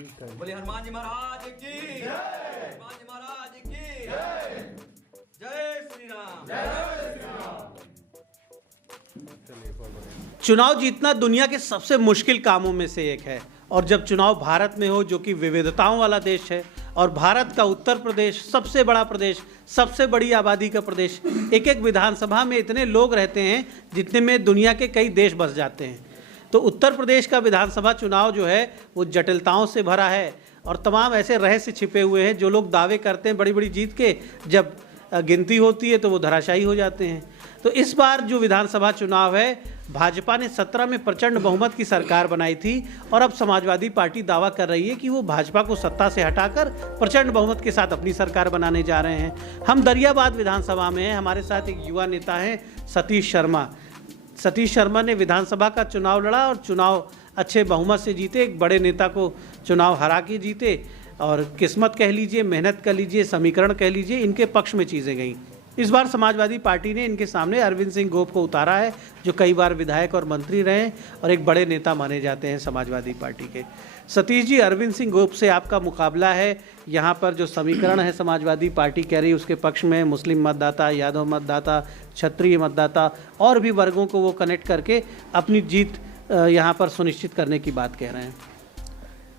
बोले हनुमान जी महाराज की जय, हनुमान जी महाराज की जय, जय श्री राम, जय श्री राम। चुनाव जीतना दुनिया के सबसे मुश्किल कामों में से एक है और जब चुनाव भारत में हो जो कि विविधताओं वाला देश है और भारत का उत्तर प्रदेश सबसे बड़ा प्रदेश, सबसे बड़ी आबादी का प्रदेश, एक एक विधानसभा में इतने लोग रहते हैं जितने में दुनिया के कई देश बस जाते हैं। तो उत्तर प्रदेश का विधानसभा चुनाव जो है वो जटिलताओं से भरा है और तमाम ऐसे रहस्य छिपे हुए हैं। जो लोग दावे करते हैं बड़ी बड़ी जीत के, जब गिनती होती है तो वो धराशायी हो जाते हैं। तो इस बार जो विधानसभा चुनाव है, भाजपा ने 17 में प्रचंड बहुमत की सरकार बनाई थी और अब समाजवादी पार्टी दावा कर रही है कि वो भाजपा को सत्ता से हटाकर प्रचंड बहुमत के साथ अपनी सरकार बनाने जा रहे हैं। हम दरियाबाद विधानसभा में हैं, हमारे साथ एक युवा नेता हैं सतीश शर्मा। सतीश शर्मा ने विधानसभा का चुनाव लड़ा और चुनाव अच्छे बहुमत से जीते, एक बड़े नेता को चुनाव हरा के जीते और किस्मत कह लीजिए, मेहनत कह लीजिए, समीकरण कह लीजिए, इनके पक्ष में चीज़ें गईं। इस बार समाजवादी पार्टी ने इनके सामने अरविंद सिंह गोप को उतारा है, जो कई बार विधायक और मंत्री रहे और एक बड़े नेता माने जाते हैं समाजवादी पार्टी के। सतीश जी, अरविंद सिंह गोप से आपका मुकाबला है। यहाँ पर जो समीकरण है समाजवादी पार्टी कह रही है उसके पक्ष में मुस्लिम मतदाता, यादव मतदाता, क्षत्रिय मतदाता और भी वर्गों को वो कनेक्ट करके अपनी जीत यहाँ पर सुनिश्चित करने की बात कह रहे हैं।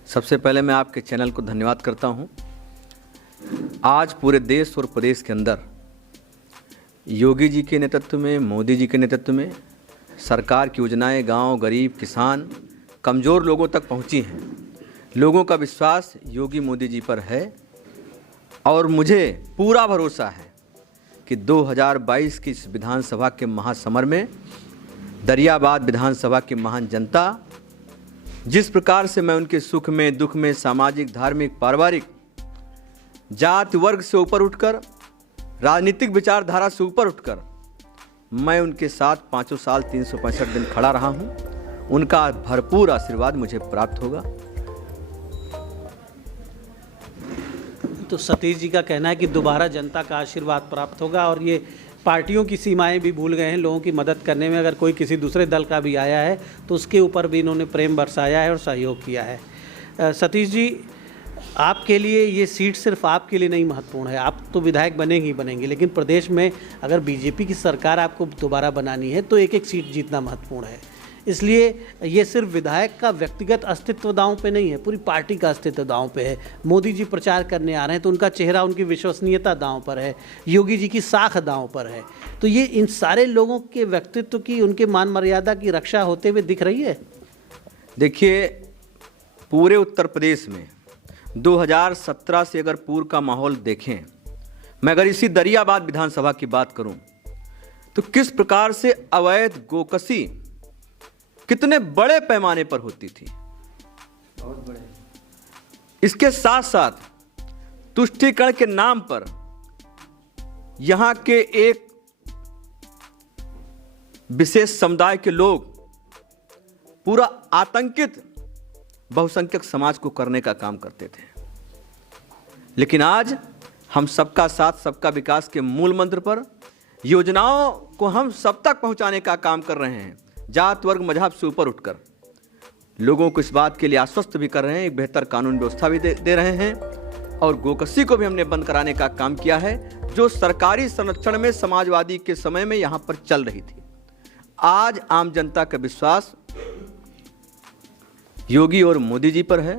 सबसे पहले मैं आपके चैनल को धन्यवाद करता हूँ। आज पूरे देश और प्रदेश के अंदर योगी जी के नेतृत्व में, मोदी जी के नेतृत्व में सरकार की योजनाएं गांव, गरीब, किसान, कमज़ोर लोगों तक पहुंची हैं। लोगों का विश्वास योगी मोदी जी पर है और मुझे पूरा भरोसा है कि 2022 की इस विधानसभा के महासमर में दरियाबाद विधानसभा की महान जनता जिस प्रकार से मैं उनके सुख में, दुख में, सामाजिक, धार्मिक, पारिवारिक, जाति वर्ग से ऊपर उठकर, राजनीतिक विचारधारा से ऊपर उठकर मैं उनके साथ 5 साल 365 दिन खड़ा रहा हूं, उनका भरपूर आशीर्वाद मुझे प्राप्त होगा। तो सतीश जी का कहना है कि दोबारा जनता का आशीर्वाद प्राप्त होगा और ये पार्टियों की सीमाएं भी भूल गए हैं। लोगों की मदद करने में अगर कोई किसी दूसरे दल का भी आया है तो उसके ऊपर भी इन्होंने प्रेम बरसाया है और सहयोग किया है। सतीश जी, आपके लिए ये सीट सिर्फ आपके लिए नहीं महत्वपूर्ण है, आप तो विधायक बनेंगे ही बनेंगे, लेकिन प्रदेश में अगर बीजेपी की सरकार आपको दोबारा बनानी है तो एक एक सीट जीतना महत्वपूर्ण है। इसलिए ये सिर्फ विधायक का व्यक्तिगत अस्तित्व दांव पे नहीं है, पूरी पार्टी का अस्तित्व दांव पे है। मोदी जी प्रचार करने आ रहे हैं तो उनका चेहरा, उनकी विश्वसनीयता दांव पर है, योगी जी की साख दांव पर है। तो ये इन सारे लोगों के व्यक्तित्व की, उनके मान मर्यादा की रक्षा होते हुए दिख रही है। देखिए, पूरे उत्तर प्रदेश में 2017 से अगर पूर्व का माहौल देखें, मैं अगर इसी दरियाबाद विधानसभा की बात करूं तो किस प्रकार से अवैध गोकसी कितने बड़े पैमाने पर होती थी। बहुत बड़े। इसके साथ साथ तुष्टीकरण के नाम पर यहां के एक विशेष समुदाय के लोग पूरा आतंकित बहुसंख्यक समाज को करने का काम करते थे। लेकिन आज हम सबका साथ, सबका विकास के मूल मंत्र पर योजनाओं को हम सब तक पहुंचाने का काम कर रहे हैं। जात वर्ग मजहब से ऊपर उठकर लोगों को इस बात के लिए आश्वस्त भी कर रहे हैं, एक बेहतर कानून व्यवस्था भी दे रहे हैं और गोकसी को भी हमने बंद कराने का काम किया है, जो सरकारी संरक्षण में समाजवादी के समय में यहां पर चल रही थी। आज आम जनता का विश्वास योगी और मोदी जी पर है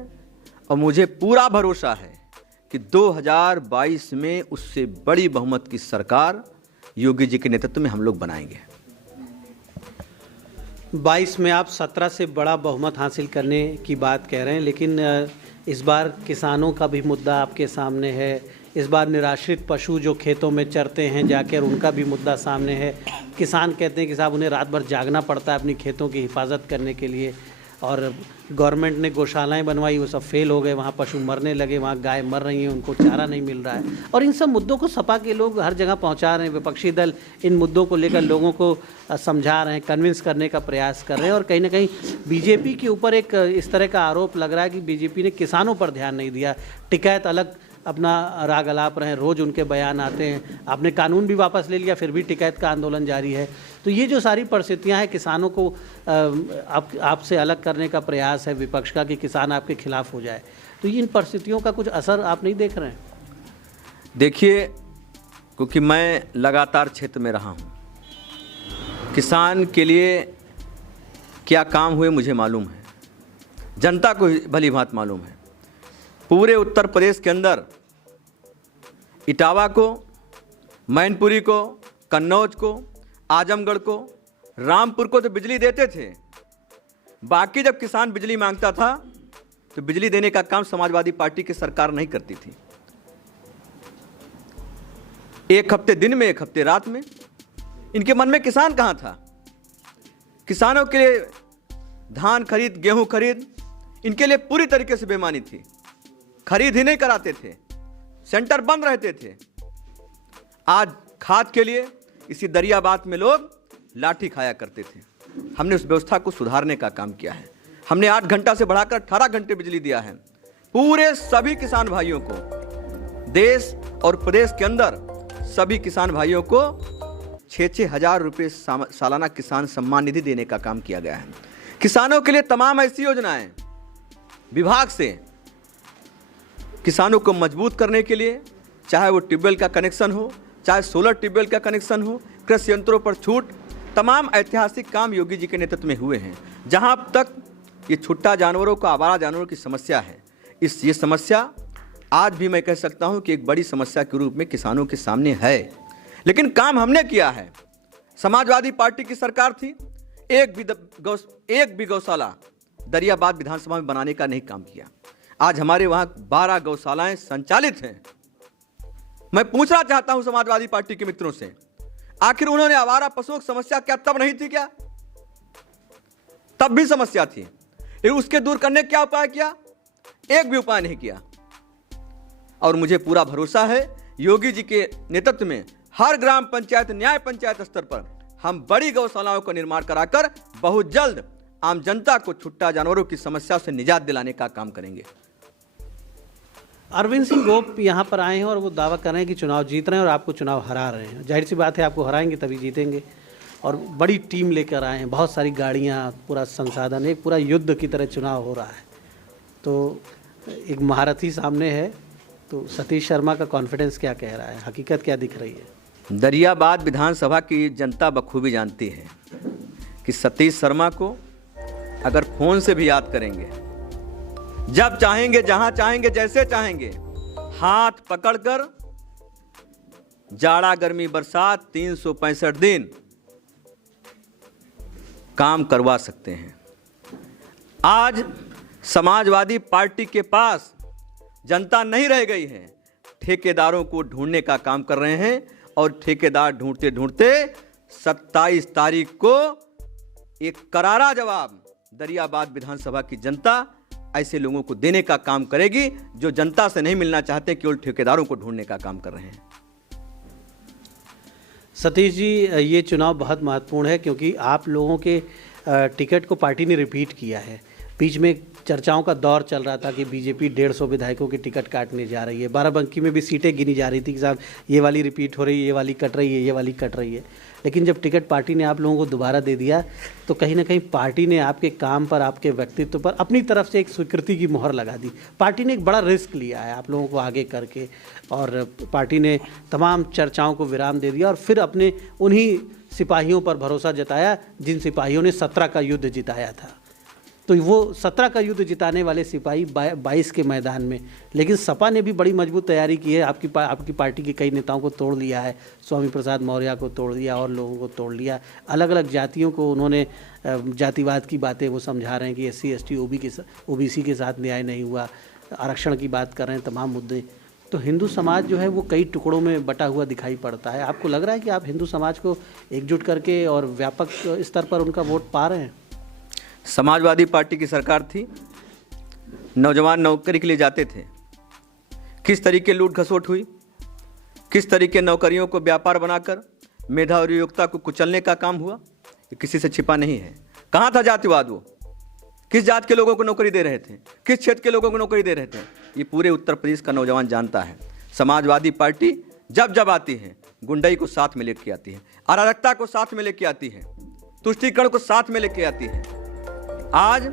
और मुझे पूरा भरोसा है कि 2022 में उससे बड़ी बहुमत की सरकार योगी जी के नेतृत्व में हम लोग बनाएंगे। 22 में आप 17 से बड़ा बहुमत हासिल करने की बात कह रहे हैं, लेकिन इस बार किसानों का भी मुद्दा आपके सामने है। इस बार निराश्रित पशु जो खेतों में चरते हैं जाकर, उनका भी मुद्दा सामने है। किसान कहते हैं कि साहब उन्हें रात भर जागना पड़ता है अपनी खेतों की हिफाजत करने के लिए और गवर्नमेंट ने गौशालाएं बनवाई, वो सब फेल हो गए, वहाँ पशु मरने लगे, वहाँ गाय मर रही हैं, उनको चारा नहीं मिल रहा है। और इन सब मुद्दों को सपा के लोग हर जगह पहुँचा रहे हैं। विपक्षी दल इन मुद्दों को लेकर लोगों को समझा रहे हैं, कन्विंस करने का प्रयास कर रहे हैं और कहीं ना कहीं बीजेपी के ऊपर एक इस तरह का आरोप लग रहा है कि बीजेपी ने किसानों पर ध्यान नहीं दिया। टिकैत अलग अपना राग अलाप रहे हैं, रोज़ उनके बयान आते हैं, आपने कानून भी वापस ले लिया फिर भी टिकैत का आंदोलन जारी है। तो ये जो सारी परिस्थितियां हैं, किसानों को आपसे अलग करने का प्रयास है विपक्ष का कि किसान आपके खिलाफ हो जाए। तो इन परिस्थितियों का कुछ असर आप नहीं देख रहे हैं? देखिए, क्योंकि मैं लगातार क्षेत्र में रहा हूँ, किसान के लिए क्या काम हुए मुझे मालूम है, जनता को भली भांति मालूम है। पूरे उत्तर प्रदेश के अंदर इटावा को, मैनपुरी को, कन्नौज को, आजमगढ़ को, रामपुर को तो बिजली देते थे। बाकी जब किसान बिजली मांगता था तो बिजली देने का काम समाजवादी पार्टी की सरकार नहीं करती थी। एक हफ्ते दिन में, एक हफ्ते रात में। इनके मन में किसान कहाँ था? किसानों के लिए धान खरीद, गेहूं खरीद, इनके लिए पूरी तरीके से बेईमानी थी। खरीद ही नहीं कराते थे, सेंटर बंद रहते थे। आज खाद के लिए इसी दरियाबाद में लोग लाठी खाया करते थे। हमने उस व्यवस्था को सुधारने का काम किया है। हमने 8 घंटा से बढ़ाकर 18 घंटे बिजली दिया है। पूरे सभी किसान भाइयों को, देश और प्रदेश के अंदर सभी किसान भाइयों को 6-6 हज़ार रुपये सालाना किसान सम्मान निधि देने का काम किया गया है। किसानों के लिए तमाम ऐसी योजनाएं विभाग से किसानों को मजबूत करने के लिए, चाहे वो ट्यूबवेल का कनेक्शन हो, चाहे सोलर ट्यूबवेल का कनेक्शन हो, कृषि यंत्रों पर छूट, तमाम ऐतिहासिक काम योगी जी के नेतृत्व में हुए हैं। जहां तक ये छुट्टा जानवरों को, आवारा जानवरों की समस्या है, ये समस्या आज भी मैं कह सकता हूं कि एक बड़ी समस्या के रूप में किसानों के सामने है। लेकिन काम हमने किया है। समाजवादी पार्टी की सरकार थी, एक भी गौशाला दरियाबाद विधानसभा में बनाने का नहीं काम किया। आज हमारे वहां 12 गौशालाएं संचालित हैं। मैं पूछना चाहता हूं समाजवादी पार्टी के मित्रों से, आखिर उन्होंने आवारा पशुओं की समस्या क्या तब नहीं थी क्या? तब भी समस्या थी, लेकिन उसके दूर करने क्या उपाय किया? एक भी उपाय नहीं किया। और मुझे पूरा भरोसा है योगी जी के नेतृत्व में हर ग्राम पंचायत, न्याय पंचायत स्तर पर हम बड़ी गौशालाओं का निर्माण कराकर बहुत जल्द आम जनता को छुट्टा जानवरों की समस्या से निजात दिलाने का काम करेंगे। अरविंद सिंह गोप यहाँ पर आए हैं और वो दावा कर रहे हैं कि चुनाव जीत रहे हैं और आपको चुनाव हरा रहे हैं। जाहिर सी बात है, आपको हराएंगे तभी जीतेंगे। और बड़ी टीम लेकर आए हैं, बहुत सारी गाड़ियाँ, पूरा संसाधन, एक पूरा युद्ध की तरह चुनाव हो रहा है। तो एक महारथी सामने है, तो सतीश शर्मा का कॉन्फिडेंस क्या कह रहा है, हकीकत क्या दिख रही है? दरियाबाद विधानसभा की जनता बखूबी जानती है कि सतीश शर्मा को अगर फोन से भी याद करेंगे, जब चाहेंगे, जहां चाहेंगे, जैसे चाहेंगे, हाथ पकड़कर जाड़ा, गर्मी, बरसात 365 दिन काम करवा सकते हैं। आज समाजवादी पार्टी के पास जनता नहीं रह गई है, ठेकेदारों को ढूंढने का काम कर रहे हैं। और ठेकेदार ढूंढते ढूंढते 27 तारीख को एक करारा जवाब दरियाबाद विधानसभा की जनता ऐसे लोगों को देने का काम करेगी जो जनता से नहीं मिलना चाहते, केवल ठेकेदारों को ढूंढने का काम कर रहे हैं। सतीश जी, ये चुनाव बहुत महत्वपूर्ण है क्योंकि आप लोगों के टिकट को पार्टी ने रिपीट किया है। बीच में चर्चाओं का दौर चल रहा था कि बीजेपी 150 विधायकों की टिकट काटने जा रही है। बाराबंकी में भी सीटें गिनी जा रही थी कि साहब ये वाली रिपीट हो रही है, ये वाली कट रही है, ये वाली कट रही है। लेकिन जब टिकट पार्टी ने आप लोगों को दोबारा दे दिया तो कहीं ना कहीं पार्टी ने आपके काम पर, आपके व्यक्तित्व पर अपनी तरफ से एक स्वीकृति की मोहर लगा दी। पार्टी ने एक बड़ा रिस्क लिया है आप लोगों को आगे करके, और पार्टी ने तमाम चर्चाओं को विराम दे दिया और फिर अपने उन्हीं सिपाहियों पर भरोसा जताया जिन सिपाहियों ने 17 का युद्ध जिताया था। तो वो 17 का युद्ध जिताने वाले सिपाही 22 के मैदान में। लेकिन सपा ने भी बड़ी मजबूत तैयारी की है, आपकी पार्टी के कई नेताओं को तोड़ लिया है, स्वामी प्रसाद मौर्य को तोड़ दिया और लोगों को तोड़ लिया। अलग अलग जातियों को उन्होंने जातिवाद की बातें वो समझा रहे हैं कि SC ST OBC के साथ न्याय नहीं हुआ, आरक्षण की बात कर रहे हैं, तमाम मुद्दे। तो हिंदू समाज जो है वो कई टुकड़ों में बटा हुआ दिखाई पड़ता है। आपको लग रहा है कि आप हिंदू समाज को एकजुट करके और व्यापक स्तर पर उनका वोट पा रहे हैं? समाजवादी पार्टी की सरकार थी, नौजवान नौकरी के लिए जाते थे, किस तरीके लूट खसोट हुई, किस तरीके नौकरियों को व्यापार बनाकर मेधा और योग्यता को कुचलने का काम हुआ, ये किसी से छिपा नहीं है। कहाँ था जातिवाद? वो किस जात के लोगों को नौकरी दे रहे थे, किस क्षेत्र के लोगों को नौकरी दे रहे थे, ये पूरे उत्तर प्रदेश का नौजवान जानता है। समाजवादी पार्टी जब जब आती है गुंडई को साथ में लेके आती है, अराजकता को साथ में लेके आती है, तुष्टीकरण को साथ में लेके आती है। आज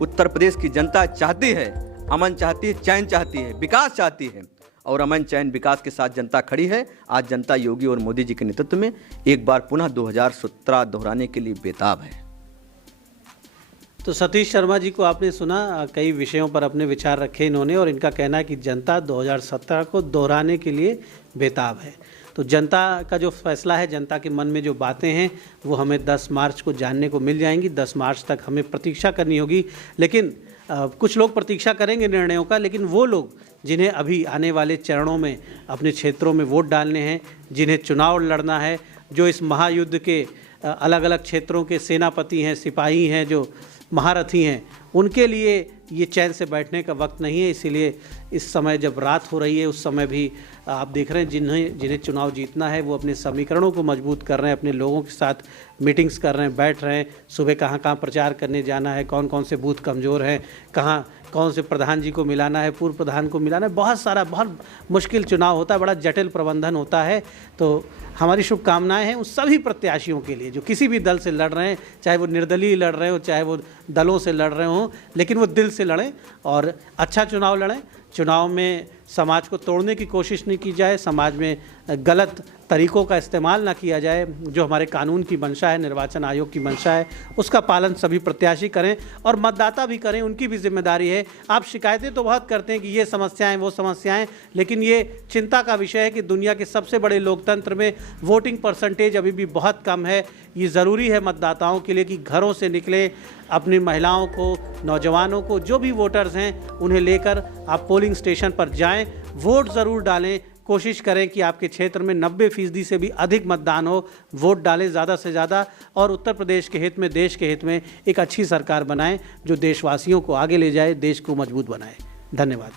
उत्तर प्रदेश की जनता चाहती है अमन चाहती है, चैन चाहती है, विकास चाहती है, और अमन चैन विकास के साथ जनता खड़ी है। आज जनता योगी और मोदी जी के नेतृत्व में एक बार पुनः 2017 दोहराने के लिए बेताब है। तो सतीश शर्मा जी को आपने सुना, कई विषयों पर अपने विचार रखे इन्होंने, और इनका कहना है कि जनता 2017 को दोहराने के लिए बेताब है। तो जनता का जो फैसला है, जनता के मन में जो बातें हैं, वो हमें 10 मार्च को जानने को मिल जाएंगी। 10 मार्च तक हमें प्रतीक्षा करनी होगी। लेकिन कुछ लोग प्रतीक्षा करेंगे निर्णयों का, लेकिन वो लोग जिन्हें अभी आने वाले चरणों में अपने क्षेत्रों में वोट डालने हैं, जिन्हें चुनाव लड़ना है, जो इस महायुद्ध के अलग अलग क्षेत्रों के सेनापति हैं, सिपाही हैं, जो महारथी हैं, उनके लिए ये चैन से बैठने का वक्त नहीं है। इसीलिए इस समय जब रात हो रही है, उस समय भी आप देख रहे हैं जिन्हें चुनाव जीतना है, वो अपने समीकरणों को मजबूत कर रहे हैं, अपने लोगों के साथ मीटिंग्स कर रहे हैं, बैठ रहे हैं। सुबह कहाँ कहाँ प्रचार करने जाना है, कौन कौन से बूथ कमज़ोर हैं, कहाँ कौन से प्रधान जी को मिलाना है, पूर्व प्रधान को मिलाना है। बहुत मुश्किल चुनाव होता है, बड़ा जटिल प्रबंधन होता है। तो हमारी शुभकामनाएं हैं उन सभी प्रत्याशियों के लिए जो किसी भी दल से लड़ रहे हैं, चाहे वो निर्दलीय लड़ रहे हो, चाहे वो दलों से लड़ रहे हों, लेकिन वो दिल से लड़ें और अच्छा चुनाव लड़ें। चुनाव में समाज को तोड़ने की कोशिश नहीं की जाए, समाज में गलत तरीकों का इस्तेमाल ना किया जाए। जो हमारे कानून की मंशा है, निर्वाचन आयोग की मंशा है, उसका पालन सभी प्रत्याशी करें और मतदाता भी करें, उनकी भी जिम्मेदारी है। आप शिकायतें तो बहुत करते हैं कि ये समस्याएं, वो समस्याएं, लेकिन ये चिंता का विषय है कि दुनिया के सबसे बड़े लोकतंत्र में वोटिंग परसेंटेज अभी भी बहुत कम है। ये ज़रूरी है मतदाताओं के लिए कि घरों से निकलें, अपनी महिलाओं को, नौजवानों को, जो भी वोटर्स हैं, उन्हें लेकर आप पोलिंग स्टेशन पर जाएं, वोट ज़रूर डालें। कोशिश करें कि आपके क्षेत्र में 90% से भी अधिक मतदान हो, वोट डालें ज़्यादा से ज़्यादा, और उत्तर प्रदेश के हित में, देश के हित में एक अच्छी सरकार बनाएं जो देशवासियों को आगे ले जाए, देश को मजबूत बनाए। धन्यवाद।